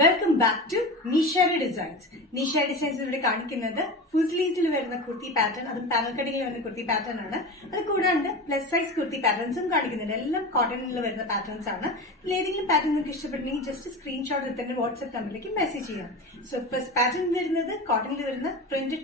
Welcome back to Nishari designs. Nishari designs ഇവിടെ കാണിക്കുന്നത് full സ്ലീവ്സിൽ വരുന്ന കുർത്തി പാറ്റേൺ, അതും പാനൽ കട്ടിങ്ങിൽ വരുന്ന കുർത്തി പാറ്റേൺ ആണ്. അത് കൂടാണ്ട് പ്ലസ് സൈസ് കുർത്തി പാറ്റേൺസും കാണിക്കുന്നുണ്ട്. എല്ലാം കോട്ടണിൽ വരുന്ന പാറ്റേൺസ് ആണ്. ഏതെങ്കിലും പാറ്റേൺ നിങ്ങൾക്ക് ഇഷ്ടപ്പെട്ടെങ്കിൽ ജസ്റ്റ് സ്ക്രീൻഷോട്ട് എടുത്തിട്ട് വാട്സ്ആപ്പ് നമ്പറിലേക്ക് മെസ്സേജ് ചെയ്യാം. സോ ഫസ്റ്റ് പാറ്റേൺ വരുന്നത് കോട്ടണിൽ വരുന്ന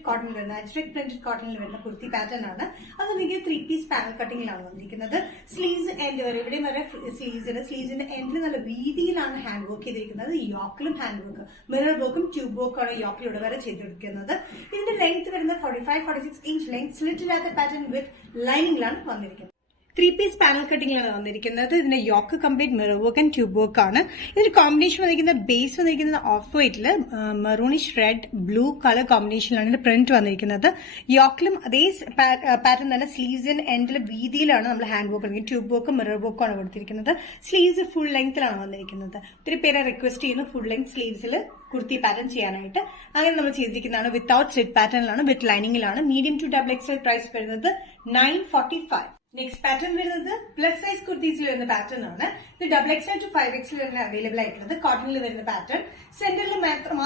കോട്ടണിൽ വരുന്ന അജ്രക് പ്രിന്റഡ് കോട്ടണിൽ വരുന്ന കുർത്തി പാറ്റേൺ ആണ്. അത് നിങ്ങൾക്ക് 3 പീസ് പാനൽ കട്ടിങ്ങിലാണ് വന്നിരിക്കുന്നത്. സ്ലീവ്സ് എൻഡ് വരെ ഇവിടെ വരെ സ്ലീവ്സിന്റെ എൻഡിൽ നല്ല വീതിയിലാണ് ഹാൻഡ് വർക്ക് ചെയ്തിരിക്കുന്നത്. യോക്കിലും ഹാൻഡ് വർക്ക്, മിറർ വർക്കും ട്യൂബ് വർക്കാണ് യോക്കിൽ ഇവിടെ വരെ ചെയ്തെടുക്കുന്നത്. ഇതിന്റെ ലെങ്ത് വരുന്നത് 45-46 ഇഞ്ച് ലെങ്ത് സ്ലിറ്റ് ഇല്ലാത്ത പാറ്റേൺ വിത്ത് ലൈനിങ്ങിലാണ് വന്നിരിക്കുന്നത്. 3 പീസ് പാനൽ കട്ടിങ്ങിലാണ് വന്നിരിക്കുന്നത്. ഇതിന്റെ yoke complete mirror work and tube work ആണ്. ഇതിന്റെ കോമ്പിനേഷൻ വന്നിരിക്കുന്നത് ബേസ് വന്നിരിക്കുന്നത് ഓഫ് വൈറ്റില് മെറൂണിഷ് റെഡ് ബ്ലൂ കളർ കോമ്പിനേഷനിലാണ് ഇതിന്റെ പ്രിന്റ് വന്നിരിക്കുന്നത്. യോക്കിലും അതേ പാറ്റേൺ തന്നെ സ്ലീവ്സിന്റെ എൻഡിൽ വീതിയിലാണ് നമ്മൾ ഹാൻഡ് വർക്ക് അല്ലെങ്കിൽ ട്യൂബ് വർക്കും മിറർ വർക്കും ആണ് കൊടുത്തിരിക്കുന്നത്. സ്ലീവ്സ് ഫുൾ ലെങ്ത്തിലാണ് വന്നിരിക്കുന്നത്. ഒത്തിരി പേരെ റിക്വസ്റ്റ് ചെയ്യുന്നു ഫുൾ ലെങ്ത് സ്ലീവ്സിൽ കുർത്തി പാറ്റേൺ ചെയ്യാനായിട്ട്. അങ്ങനെ നമ്മൾ ചെയ്തിരിക്കുന്നതാണ്. വിത്തൌട്ട് സ്ലിറ്റ് പാറ്റേണിലാണ്, വിത്ത് ലൈനിങ്ങിലാണ്. മീഡിയം ടു XXL പ്രൈസ് വരുന്നത് 945. നെക്സ്റ്റ് പാറ്റേൺ വരുന്നത് പ്ലസ് സൈസ് കുർത്തീസിൽ വരുന്ന പാറ്റേൺ ആണ്. ഇത് XXL to 5XL വരെ അവൈലബിൾ ആയിട്ടുള്ളത്. കോട്ടണിൽ വരുന്ന പാറ്റേൺ. സെന്ററിൽ മാത്രം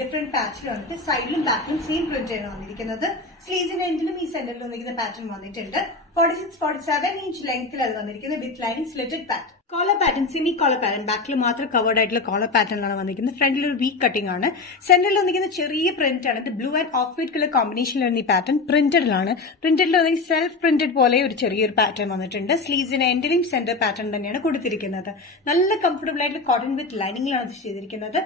ഡിഫറെന്റ് പാച്ചിൽ വന്നിട്ട് സൈഡിലും ബാക്കിലും സെയിം പ്രിന്റ് ആണ് വന്നിരിക്കുന്നത്. സ്ലീവ്സിന്റെ എൻഡിലും ഈ സെന്ററിൽ വന്നിരിക്കുന്ന പാറ്റേൺ വന്നിട്ടുണ്ട്. 46-47 ഇഞ്ച് ലെങ്ത്തിൽ അത് വന്നിരിക്കുന്നത് with lining slitted pattern. Collar pattern, semi collar pattern, ബാക്കിൽ മാത്രം കവേർഡ് ആയിട്ടുള്ള കോളർ പാറ്റേണിലാണ് വന്നിരിക്കുന്നത്. ഫ്രണ്ടിൽ ഒരു വീക്ക് കട്ടിംഗ് ആണ്. സെന്ററിൽ വന്നിരിക്കുന്ന ചെറിയ പ്രിന്റ് ആണ്. ഇത് blue and off white colour കോമ്പിനേഷനിൽ വരുന്ന ഈ പാറ്റേൺ പ്രിന്റഡിലാണ്. പ്രിന്റഡിൽ വന്നിരിക്കുന്ന സെൽഫ് പ്രിന്റഡ് പോലെ ഒരു ചെറിയൊരു പാറ്റേൺ വന്നിട്ടുണ്ട്. സ്ലീവ്സിന്റെ എൻഡിലും സെന്റർ പാറ്റേൺ തന്നെയാണ് കൊടുത്തിരിക്കുന്നത്. നല്ല കംഫർട്ടബിൾ ആയിട്ടുള്ള കോട്ടൺ വിത്ത് ലൈനിങ്ങിലാണ് ഇത് ചെയ്തിരിക്കുന്നത്.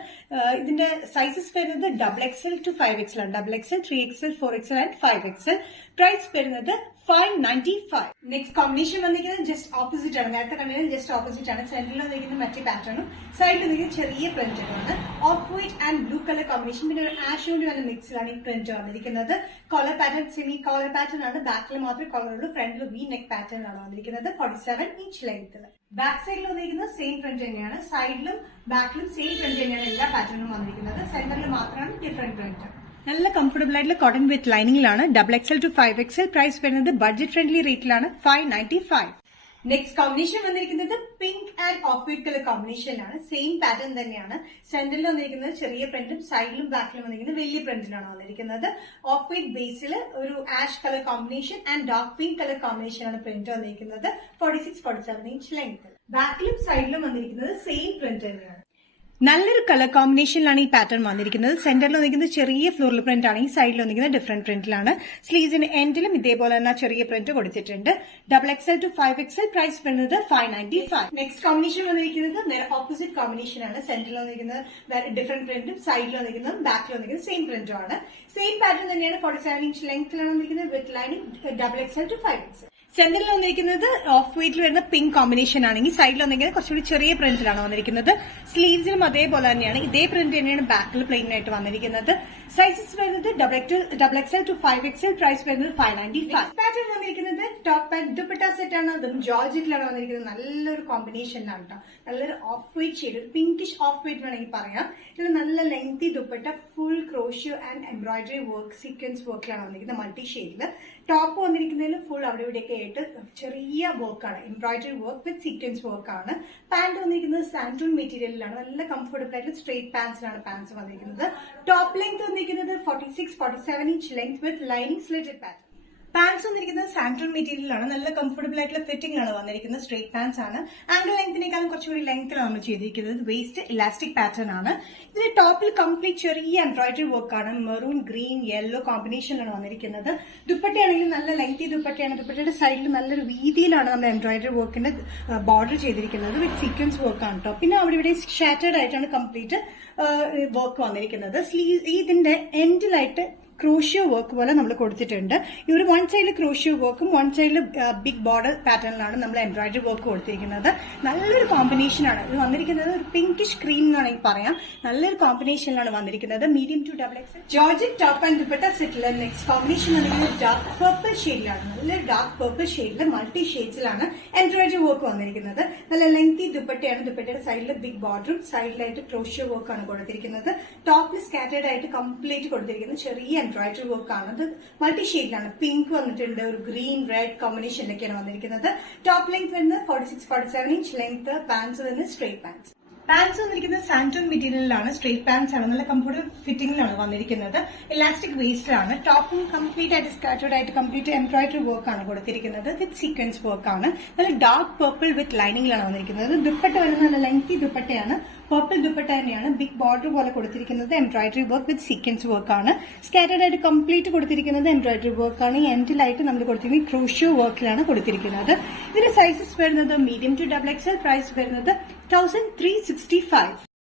ഇതിന്റെ സൈസസ് വരുന്നത് XXL to 5XL ആണ്. XXL, 3XL, 4XL and 5XL. Price വരുന്നത് 595. നെക്സ്റ്റ് കോമ്പിനേഷൻ വന്നിരിക്കുന്നത് ജസ്റ്റ് ഓപ്പോസിറ്റ് ആണ്. നേരത്തെ കണ്ടതിന് ജസ്റ്റ് ഓപ്പോസിറ്റ് ആണ്. സെന്ററിൽ വന്നിരിക്കുന്ന മറ്റേ പാറ്റേണും സൈഡിൽ വന്നിരിക്കുന്ന ചെറിയ പ്രിന്റുമാണ്. Off white and blue colour combination, പിന്നെ ഒരു ആഷ് കൊണ്ട് വന്ന മിക്സിലാണ് ഈ പ്രിന്റ് വന്നിരിക്കുന്നത്. Collar pattern semi collar pattern ആണ്. ബാക്കിൽ മാത്രമേ കോളർ ഉള്ളൂ. ഫ്രണ്ടിൽ വി നെക്ക് പാറ്റേൺ ആണ് വന്നിരിക്കുന്നത്. 47 ഇഞ്ച് ലെങ്ത്തിൽ. ബാക്ക് സൈഡിൽ വന്നിരിക്കുന്നത് സെയിം പ്രിന്റ് തന്നെയാണ്. സൈഡിലും ബാക്കിലും സെയിം പ്രിന്റ് തന്നെയാണ് എല്ലാ പാറ്റേണും വന്നിരിക്കുന്നത്. സെന്ററിൽ മാത്രമാണ് ഡിഫറെന്റ് പ്രിന്റ്. നല്ല കംഫർട്ടബിൾ ആയിട്ടുള്ള കോട്ടൺ വിത്ത് ലൈനിങ്ങിലാണ്. XXL to 5XL. പ്രൈസ് വരുന്നത് ബഡ്ജറ്റ് ഫ്രണ്ട്ലി റേറ്റിലാണ് 595. നെക്സ്റ്റ് കോമ്പിനേഷൻ വന്നിരിക്കുന്നത് pink and off white colour കോമ്പിനേഷനിലാണ്. സെയിം പാറ്റേൺ തന്നെയാണ്. സെന്ററിൽ വന്നിരിക്കുന്നത് ചെറിയ പ്രിന്റും സൈഡിലും ബാക്കിലും വന്നിരിക്കുന്നത് വലിയ പ്രിന്റിലാണ് വന്നിരിക്കുന്നത്. ഓഫ് വൈറ്റ് ബേസിൽ ഒരു ash colour combination and dark pink colour കോമ്പിനേഷനാണ് പ്രിന്റ് വന്നിരിക്കുന്നത്. 46-47 ഇഞ്ച് ലെങ്ത്. ബാക്കിലും സൈഡിലും വന്നിരിക്കുന്നത് സെയിം പ്രിന്റ് തന്നെയാണ്. നല്ലൊരു കളർ കോമ്പിനേഷനിലാണ് ഈ പാറ്റേൺ വന്നിരിക്കുന്നത്. സെന്ററിൽ വന്നിരിക്കുന്നത് ചെറിയ ഫ്ലോറൽ പ്രിന്റ് ആണ്. ഈ സൈഡിൽ വന്നിരിക്കുന്നത് ഡിഫറെന്റ് പ്രിന്റിലാണ്. സ്ലീവ്സിന്റെ എൻഡിലും ഇതേപോലെ തന്നെ ചെറിയ പ്രിന്റ് കൊടുത്തിട്ടുണ്ട്. XXL to 5XL. പ്രൈസ് വരുന്നത് 595. നെക്സ്റ്റ് കോമ്പിനേഷൻ വന്നിരിക്കുന്നത് നേരെ ഓപ്പോസിറ്റ് കോമ്പിനേഷൻ ആണ്. സെന്ററിൽ വന്നിരിക്കുന്നത് ഡിഫറെന്റ് പ്രിന്റും സൈഡിൽ വന്നിരിക്കുന്നതും ബാക്കിൽ വന്നിരിക്കുന്നത് സെയിം പ്രിന്റും ആണ്. സെയിം പാറ്റേൺ തന്നെയാണ്. 47 ഇഞ്ച് ലെങ്ത്തിലാണ് വന്നിരിക്കുന്നത് with lining. XXL to 5XL. സെന്ററിൽ വന്നിരിക്കുന്നത് ഓഫ് വൈറ്റിൽ വരുന്ന പിങ്ക് കോമ്പിനേഷൻ ആണെങ്കിൽ സൈഡിൽ വന്നിരിക്കുന്നത് കുറച്ചുകൂടി ചെറിയ പ്രിന്റിലാണ് വന്നിരിക്കുന്നത്. സ്ലീവ്സിലും അതേപോലെ തന്നെയാണ്. ഇതേ പ്രിന്റ് തന്നെയാണ് ബാക്കിൽ പ്ലെയിൻ ആയിട്ട് വന്നിരിക്കുന്നത്. സൈസസ് വരുന്നത് XXL to 5XL. പ്രൈസ് വരുന്നത് 595. പാറ്റേൺ വന്നിരിക്കുന്നത് ടോപ്പ് ആൻഡ് ദുപ്പട്ട സെറ്റ് ആണ്. അതും ജോർജറ്റിലാണ് വന്നിരിക്കുന്നത്. നല്ലൊരു കോമ്പിനേഷനിലാണ് കേട്ടോ. നല്ലൊരു ഓഫ് വൈറ്റ് ഷെയ്ഡ്, ഒരു പിങ്കിഷ് ഓഫ് വൈറ്റ് വേണമെങ്കിൽ പറയാം. ഇതിൽ നല്ല lengthy dupatta, full crochet and embroidery work, sequence വർക്കിലാണ് വന്നിരിക്കുന്നത്. മൾട്ടി ഷെയ്ഡില് ടോപ്പ് വന്നിരിക്കുന്നതിൽ ഫുൾ അവിടെ ഇവിടെയൊക്കെ ആയിട്ട് ചെറിയ വർക്കാണ്. എംബ്രോയിഡറി വർക്ക് വിത്ത് സീക്വൻസ് വർക്കാണ്. പാന്റ് വന്നിരിക്കുന്നത് സാൻഡൂൺ മെറ്റീരിയലിലാണ്. നല്ല കംഫർട്ടബിൾ ആയിട്ട് സ്ട്രേറ്റ് പാൻസിലാണ് പാൻസ് വന്നിരിക്കുന്നത്. ടോപ്പ് ലെങ്ത് വന്നിരിക്കുന്നത് 46-47 inch length with lining slitted pattern. Pants വന്നിരിക്കുന്നത് സാൻഡൂൺ മെറ്റീരിയലാണ്. നല്ല കംഫർട്ടബിൾ ആയിട്ടുള്ള ഫിറ്റിംഗ് ആണ് വന്നിരിക്കുന്നത്. സ്ട്രേറ്റ് പാൻസ് ആണ്. ആംഗിൾ ലെങ്തിനേക്കാളും കുറച്ചുകൂടി ലെങ്ത്തിലാണ് നമ്മൾ ചെയ്തിരിക്കുന്നത്. വേസ്റ്റ് ഇലാസ്റ്റിക് പാറ്റേൺ ആണ്. ഇതിന്റെ ടോപ്പിൽ കംപ്ലീറ്റ് ചെറിയ എംബ്രോയിഡറി വർക്കാണ്. മെറൂൺ, ഗ്രീൻ, യെല്ലോ കോമ്പിനേഷനിലാണ് വന്നിരിക്കുന്നത്. ദുപ്പട്ടയാണെങ്കിൽ നല്ല ലെങ്തി ദുപ്പട്ടയാണ്. ദുപ്പട്ടയുടെ സൈഡിൽ നല്ലൊരു വീതിയിലാണ് നമ്മൾ എംബ്രോയിഡറി വർക്കിന്റെ ബോർഡർ ചെയ്തിരിക്കുന്നത്. വിത്ത് സീക്വൻസ് വർക്കാണ് കേട്ടോ. പിന്നെ അവിടെ ഇവിടെ ഷാറ്റേർഡ് ആയിട്ടാണ് കംപ്ലീറ്റ് വർക്ക് വന്നിരിക്കുന്നത്. ഇതിന്റെ എൻഡിലായിട്ട് ക്രോഷ്യോ വർക്ക് പോലെ നമ്മൾ കൊടുത്തിട്ടുണ്ട്. ഈ ഒരു വൺ സൈഡിൽ ക്രോഷ്യോ വർക്കും വൺ സൈഡിൽ ബിഗ് ബോർഡർ പാറ്റേണിലാണ് നമ്മൾ എംബ്രോയിഡറി വർക്ക് കൊടുത്തിരിക്കുന്നത്. നല്ലൊരു കോമ്പിനേഷനാണ് ഇത് വന്നിരിക്കുന്നത്. ഒരു പിങ്കിഷ് ക്രീം എന്നാണെങ്കിൽ പറയാം. നല്ലൊരു കോമ്പിനേഷനിലാണ് വന്നിരിക്കുന്നത്. Medium to XXL. Georgette top and dupatta സെറ്റിലെ നെക്സ്റ്റ് കോമ്പിനേഷൻ വന്നിരിക്കുന്നത് ഡാർക്ക് പർപ്പിൾ ഷെയ്ഡിലാണ്. നല്ല ഡാർക്ക് പർപ്പിൾ ഷെയ്ഡിൽ മൾട്ടി ഷെയ്ഡ്സിലാണ് എംബ്രോയിഡറി വർക്ക് വന്നിരിക്കുന്നത്. നല്ല ലെങ്തി ദുപ്പട്ടയാണ്. ദുപ്പട്ടയുടെ സൈഡിൽ ബിഗ് ബോർഡറും സൈഡിലായിട്ട് ക്രോഷ്യോ വർക്കാണ് കൊടുത്തിരിക്കുന്നത്. ടോപ്പിൽ സ്കാറ്റേർഡ് ആയിട്ട് കംപ്ലീറ്റ് കൊടുത്തിരിക്കുന്നത് ചെറിയ എംബ്രോയിഡറി വർക്ക് ആണ്. ഇത് മൾട്ടി ഷെയ്ഡിലാണ്. പിങ്ക് വന്നിട്ടുണ്ട്, ഒരു ഗ്രീൻ റെഡ് കോമ്പിനേഷനിലൊക്കെയാണ് വന്നിരിക്കുന്നത്. ടോപ്പ് ലെങ്ത് വരുന്നത് 46-47 ഇഞ്ച് ലെങ്ത്. പാൻസ് വരുന്നത് സ്ട്രേറ്റ് പാൻസ്. പാൻസ് വന്നിരിക്കുന്നത് സാൻറ്റോൺ മെറ്റീരിയലിലാണ്. സ്ട്രേറ്റ് പാൻസ് ആണ്. നല്ല കംഫർട്ടബിൾ ഫിറ്റിംഗിലാണ് വന്നിരിക്കുന്നത്. ഇലാസ്റ്റിക് വേസ്റ്റിലാണ്. ടോപ്പും കംപ്ലീറ്റ് ആയിട്ട് സ്കാറ്റേർഡ് ആയിട്ട് കംപ്ലീറ്റ് എംബ്രോയിഡറി വർക്ക് ആണ് കൊടുത്തിരിക്കുന്നത്. വിത്ത് സീക്വൻസ് വർക്ക് ആണ്. നല്ല ഡാർക്ക് പർപ്പിൾ വിത്ത് ലൈനിങ്ങിലാണ് വന്നിരിക്കുന്നത്. ദുപ്പട്ട വരുന്നത് നല്ല ലെങ്തി ദുപ്പട്ടയാണ്. പർപ്പിൾ ദുപ്പട്ട തന്നെയാണ്. ബിഗ് ബോർഡർ പോലെ കൊടുത്തിരിക്കുന്നത്. Embroidery work with sequence work ആണ്. സ്കാറ്റേർഡ് ആയിട്ട് കംപ്ലീറ്റ് കൊടുത്തിരിക്കുന്നത് എംബ്രോയിഡറി വർക്ക് ആണ്. ഈ എൻഡിലായിട്ട് നമ്മൾ കൊടുത്തിരിക്കുന്നത് ക്രൂഷ്യോ വർക്കിലാണ് കൊടുത്തിരിക്കുന്നത്. ഇതിന്റെ സൈസസ് വരുന്നത് മീഡിയം ടു XXL. പ്രൈസ് വരുന്നത് 1365.